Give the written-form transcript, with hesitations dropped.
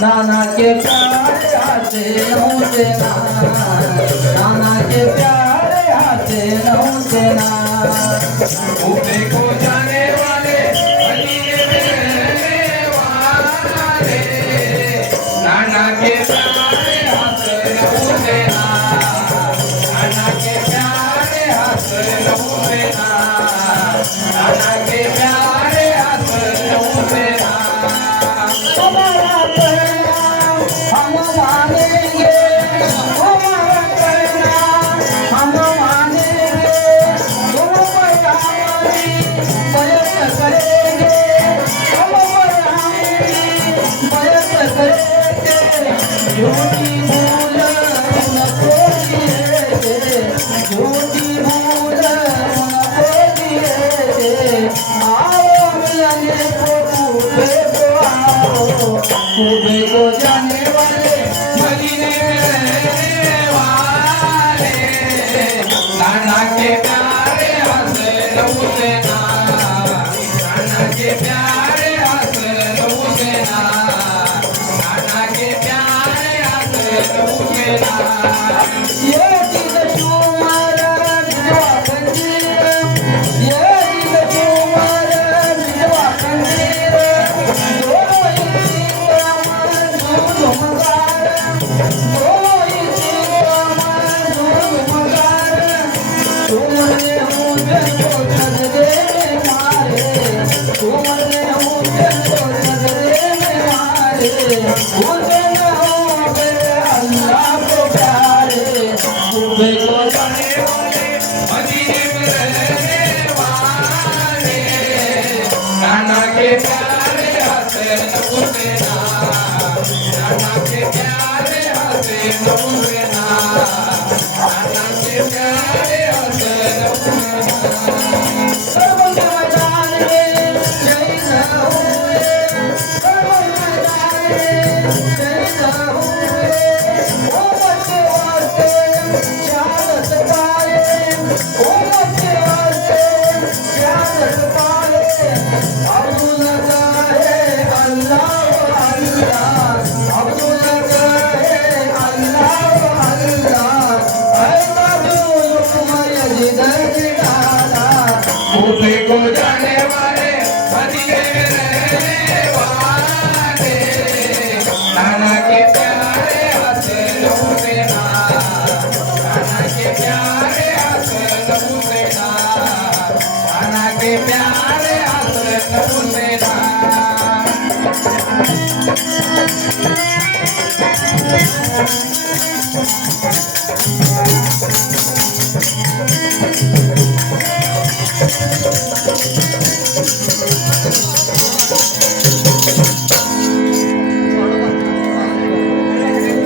नाना के प्यारे हाथे नौ देना, नाना के प्यारे हाथे नौ देना। ऊपे को जाने वाले मदीने में रहने वाले, नाना के प्यारे हाथे नौ देना, नाना के प्यारे हाथे नौ देना, नाना के प्यारे हाथे नौ देना। हम मानेंगे, हमारा कहना हम मानेंगे, तुम पर हमारी मदद करेंगे, हम पर हमारी मदद करेंगे। झूठी भूल उनको दिए, झूठी भूल उनको दिए। आओ मिलने को कूबे को आओ, कूबे को जाने वाले मदीने में रहने वाले, नाना के प्यारे हाथे नौ देना, नाना के प्यारे हाथे नौ देना, नाना के प्यारे हाथे नौ देना। ये दिल तुम्हारा विधवा कंजीर, ये दिल तुम्हारा विधवा कंजीर। दोनों ही अमर झूमगार, दोनों ही अमर झूमगार। तुमने मुझे तो सजदे में मारे, तुमने मुझे तो सजदे में मारे। मुझे न हो गए अल्लाह को प्यारे, कूबे को जाने वाले मदीने में रहने वाले, नाना के प्यारे हाथे नौ देना, नाना के प्यारे हाथे नौ देना, नाना के प्यारे हाथे नौ देना। सर्वं मैदान में शहीद हुए, सर्वं मैदान में शहीद हुए। ओ बच्चे वास्ते शहादत पाए, ओ बच्चे वास्ते शहादत पाए। अब्दुल कहे अल्लाह अल्लाह, अब्दुल कहे अल्लाह अल्लाह। ऐ मजलूम यज़ीद जिलाला, ऊपे को जाने वाले मदीने में रहने वाले, नाना के प्यारे हाथे नौ देना, नाना के प्यारे हाथे नौ देना, नाना के प्यारे हाथे नौ देना।